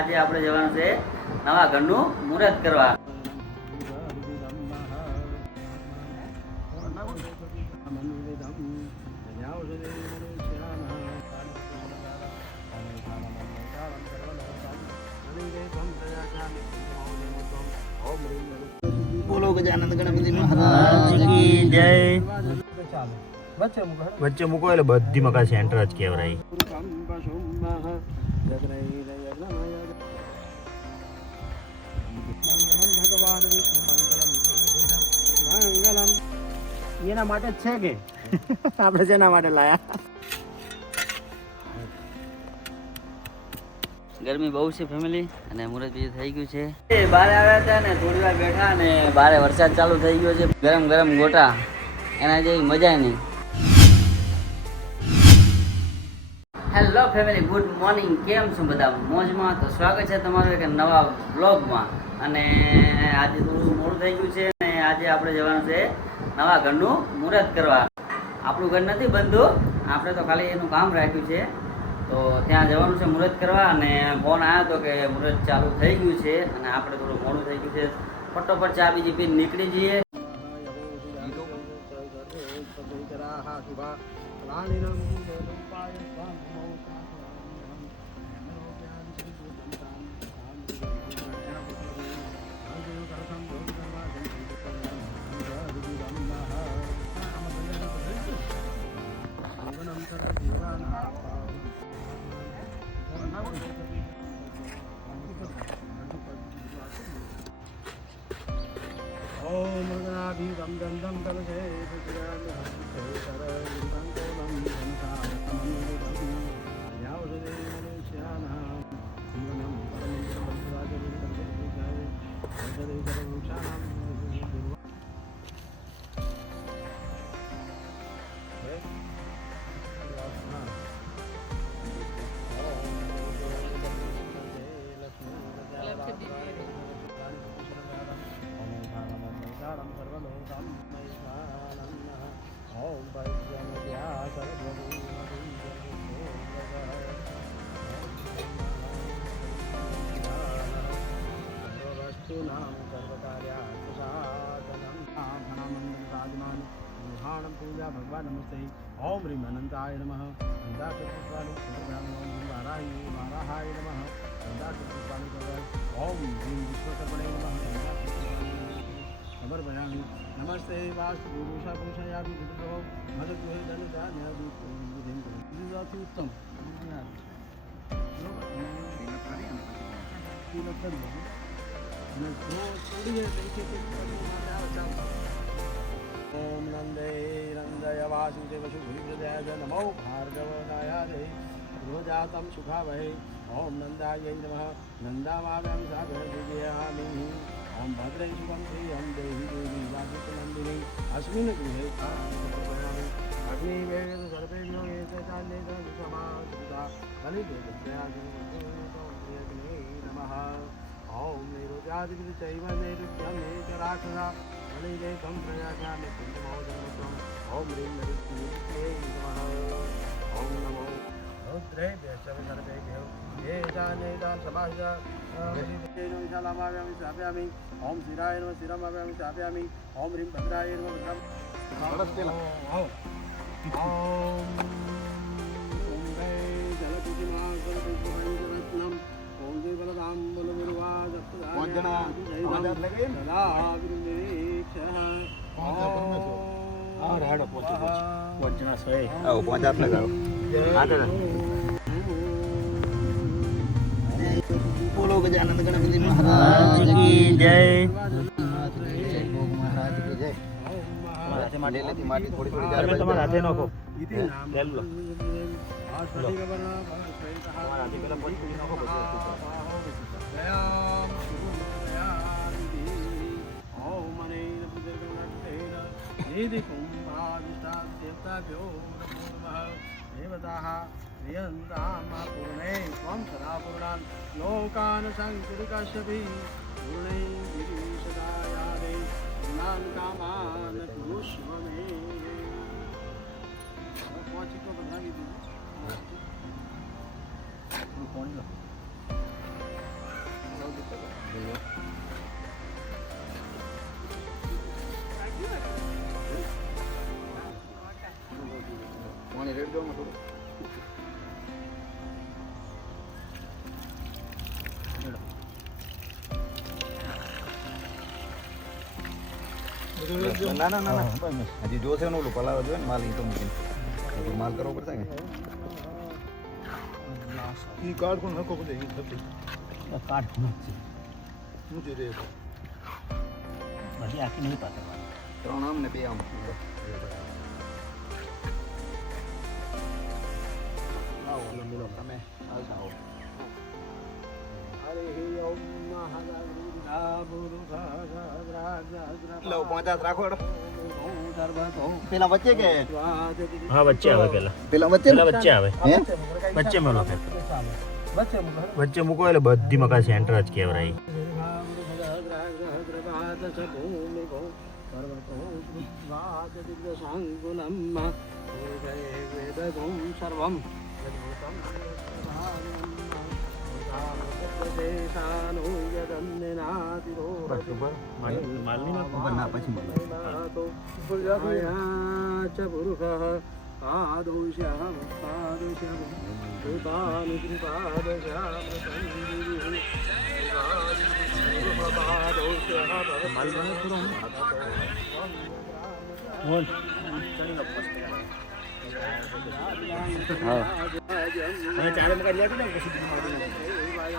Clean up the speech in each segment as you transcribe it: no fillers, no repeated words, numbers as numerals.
આજે આપણે જવાનું છે નવા ઘરનું મુહૂર્ત કરવા. બોલો ગજાનંદ ગણપતિ મહારાજ કી જય. વચ્ચે મૂકો એટલે બધી મકા સેન્ટર જ કહેવાય. એના માટે જ છે કે આપણે શેના માટે લાયા? ગરમી બહુ છે ફેમિલી અને મુહૂર્ત બી થઈ ગયું છે. બહાર આવ્યા હતા ને થોડી વાર બેઠા ને બહાર વરસાદ ચાલુ થઈ ગયો છે. ગરમ ગરમ ગોટા એના જેવી મજા નહીં. Hello family, good morning. કેમ છો બધા? મોજમાં? તો સ્વાગત છે તમારું એક નવા બ્લોગમાં. અને આજે થોડું મોડું થઈ ગયું છે ને આજે આપણે જવાનું છે નવા ઘરનું મુહૂર્ત કરવા. આપણું ઘર નથી બનતું, આપણે તો ખાલી એનું કામ રાખ્યું છે. તો ત્યાં જવાનું છે મુહૂર્ત કરવા અને ફોન આવ્યો હતો કે મુહૂર્ત ચાલુ થઈ ગયું છે અને આપણે થોડું મોડું થઈ ગયું છે. ફટોફટ ચા બીજી પીને નીકળી જઈએ. ઓમ ગણાભિગમ ગંધમ કલશે पूजा भगवान नमस्ते. ओम ह्रीं अनंताय नमः. नंदाकृष्णस्वामी वाराहाय नमः. नंदाकृष्णस्वामी ओम ह्रीं विश्वकर्मणे नमः. समर्पयामि. नमस्ते वास्तु पुरुषा पुरुषयामि विष्णु मदगुहे धनुधान्यादि विधिं विधिवाति उत्तम. ओम नंदे नंदय वासुदेव शुभृदयाय नमो भार्गवनायादे रोजातं सुखावहे. ओम नंदायै नमः. नंदामाव्यां सागर विजयामि. ओम भद्रै शुभं श्रियं देहि देवी वादितनन्दिनी अस्मिन् गृहे अग्निवेद सर्वेभ्यो एतदान्येतसमासुता बलिदेवत्यादिने नमः. ओम निरोजादिविचैव नैरुत्यं नेचराक्षसा बलिदेवं प्रयाजामि कुन्दमोदनमस्वम्. ओम ह्रीं नृत्यै नमः. ओम नमो रुद्रेभ्यः सर्वेभ्यो ये जानेतां समाहिता विशालमाव्यामि स्थापयामि. ओम शिराय नमः. शिरमाव्यामि स्थापयामि. ओम ह्रीं भद्राय नमः. भद्रम्. ओम वै जलकुसुमाकरपुष्परत्नम्. ओम जय बलदाम बलगुरुवादत्तदा બોલો ગજાનંદ ગણપતિ મહારાજ કી જય. માટી થોડી થોડી તમારા હાથે નાખો. देवताभ्यो नमो नमः. देवताः प्रियन्तां पूर्णे त्वं सदा पूर्णान् लोकान् सङ्कृतिकश्यपि पूर्णे गिरीशदायादे पूर्णान् कामान् कुरुष्व मे. पहुँची को बनावी दी. પાણી રેડ દો થોડું. ના ના ના હજી જોશે ને ઓલું પલાવ જોઈએ ને માલ ઈ તો મૂકીને હજી માલ કરવો પડશે ને ઈ કાર્ડ કોણ નખો બધે ઈ થતી કાઢ ઊંચી રે બધી આખી નહીં પાતે ત્રણ આમ ને બે આમ આવો મિલો તમે આવો હરે ઓમ લો 50 રાખો પેલા વચ્ચે કે હા વચ્ચે આવે પેલા પેલા વચ્ચે વચ્ચે આવે હે વચ્ચે મેલો વચ્ચે મૂકો એટલે બધી મકા સેન્ટર જ કહેવાય ના પછી ચારે મકા લેટ ને પછી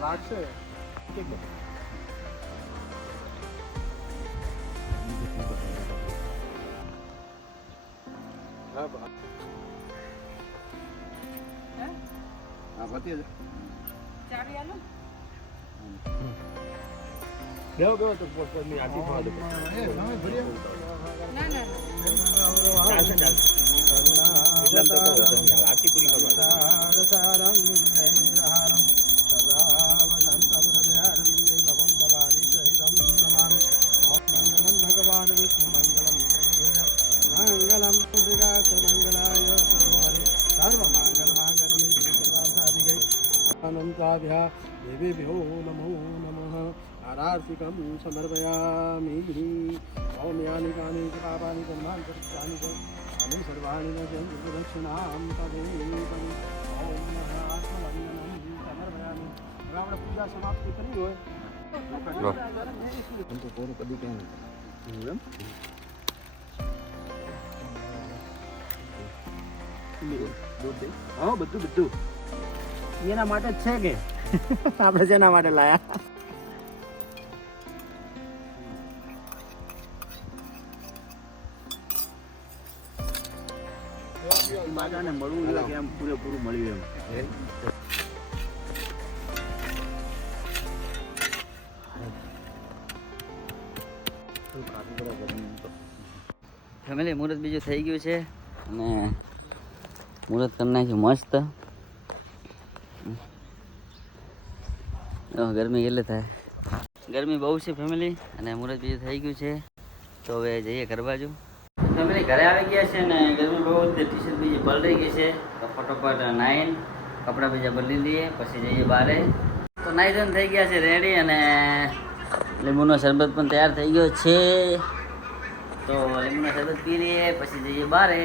લાગશે હા પતી બેહો બેહો તો પોત ની આટી ફોડ દો ચાલશે એટલા તો કહો આટી પૂરી કરવા अनंताभ्या देवेभ्यो नमो नमः आरार्तिकं समर्पयामि ओम यानि कानि च पापानि कर्माणि कृतानि च तानि सर्वाणि न दक्षिणां तदेवं ओम आत्मवन्दनं समर्पयामि रावण पूजा समाप्ति કરી હોય તો કોણ કદી કેમ હા બધું બધું એના માટે જ છે કે આપણે શેના માટે લાયા માતાને મળવું જોઈએ કે એમ પૂરેપૂરું મળ્યું એમ ફેમિલી મુહૂર્ત બીજું થઈ ગયું છે અને મુહૂર્ત કરી નાખ્યું મસ્ત ગરમી કેટલી થાય ગરમી બહુ છે ફેમિલી અને મુહૂર્ત બીજું થઈ ગયું છે તો હવે જઈએ ઘર બાજુ ફેમિલી ઘરે આવી ગયા છે ને ગરમી બહુ જ ટી શર્ટ બીજી પલળી ગઈ છે તો ફટોફટ નાહીને કપડાં બીજા બદલી લઈએ પછી જઈએ બહારે તો નાહી ધોઈને થઈ ગયા છે રેડી અને લીંબુનો શરબત પણ તૈયાર થઈ ગયો છે તો લીંબુનો શરબત પી લઈએ પછી જઈએ બહારે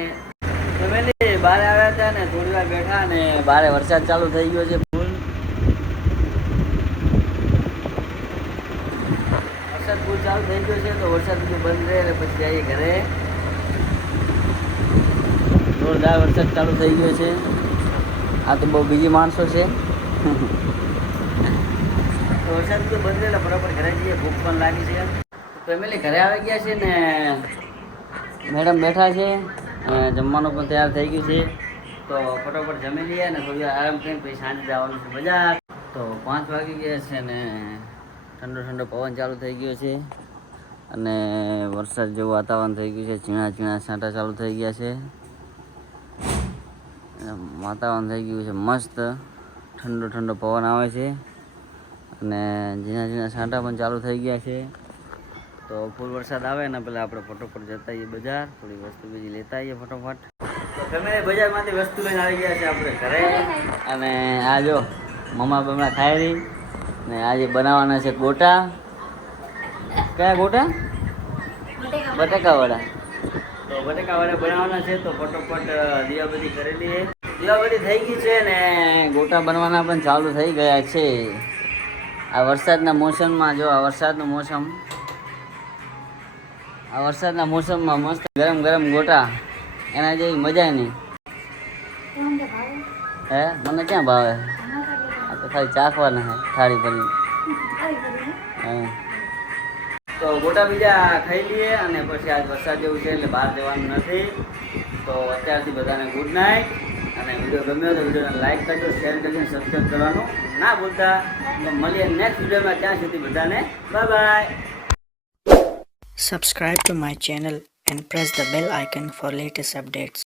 ફેમિલી બહારે આવ્યા હતા ને થોડી વાર બેઠા ને બહારે વરસાદ ચાલુ થઈ ગયો છે ફૂલ વરસાદ ફૂલ ચાલુ થઈ ગયો છે તો વરસાદ બધું બંધ રહે એટલે પછી જઈએ ઘરે જોરદાર વરસાદ ચાલુ થઈ ગયો છે આ તો બહુ બીજી માણસો છે તો વરસાદ બધું બંધ રહે એટલે બરાબર ઘરે જઈએ ભૂખ પણ લાગી છે ફેમિલી ઘરે આવી ગયા છે ને મેડમ બેઠા છે જમવાનું પણ તૈયાર થઈ ગયું છે તો ફટોફટ જમી લઈએ અને થોડી વાર આરામ કરીને પછી સાંજે જવાનું છે બજાર. તો 5 વાગી ગયા છે ને ઠંડો ઠંડો પવન ચાલુ થઈ ગયો છે અને વરસાદ જેવું વાતાવરણ થઈ ગયું છે. ઝીણા ઝીણા છાંટા ચાલુ થઈ ગયા છે. વાતાવરણ થઈ ગયું છે મસ્ત. ઠંડો ઠંડો પવન આવે છે અને ઝીણા ઝીણા છાંટા પણ ચાલુ થઈ ગયા છે. તો ફૂલ વરસાદ આવે ને પહેલાં આપણે ફટોફટ જતા આવીએ બજાર, થોડી વસ્તુ બીજી લેતા આવીએ ફટોફટ. તો ફેમિલી બજારમાંથી વસ્તુ લઈને આવી ગયા છે આપણે ઘરે. અને આ જો મમ્મા બમણા ખાઈ રહી ને આજે બનાવવાના છે ગોટા. કયા ગોટા? બટાકા વડા. તો બટાકા વડા બનાવવાના છે તો ફટોફટ દીવાબત્તી કરી લઈએ. દીવાબત્તી થઈ ગઈ છે ને ગોટા બનવાના પણ ચાલુ થઈ ગયા છે. આ વરસાદના મોસમમાં જો આ વરસાદનું મોસમ, આ વરસાદના મોસમમાં મસ્ત ગરમ ગરમ ગોટા, એના જેવી મજા નહીં. હે મને ક્યાં ભાવે? આ તો ખાલી ચાખવાના હે થાળી ભરી. હા તો ગોટા બીજા ખાઈ લઈએ અને પછી આજ વરસાદ જેવું છે એટલે બહાર જવાનું નથી. તો અત્યારથી બધાને ગુડ નાઇટ. અને વિડીયો ગમ્યો તો વિડીયોને લાઈક કરજો, શેર કરજો, સબસ્ક્રાઈબ કરવાનું ના ભૂલતા. તો મળીએ નેક્સ્ટ વિડીયોમાં. ત્યાં સુધી બધાને bye bye. Subscribe to my channel and press the bell icon for latest updates.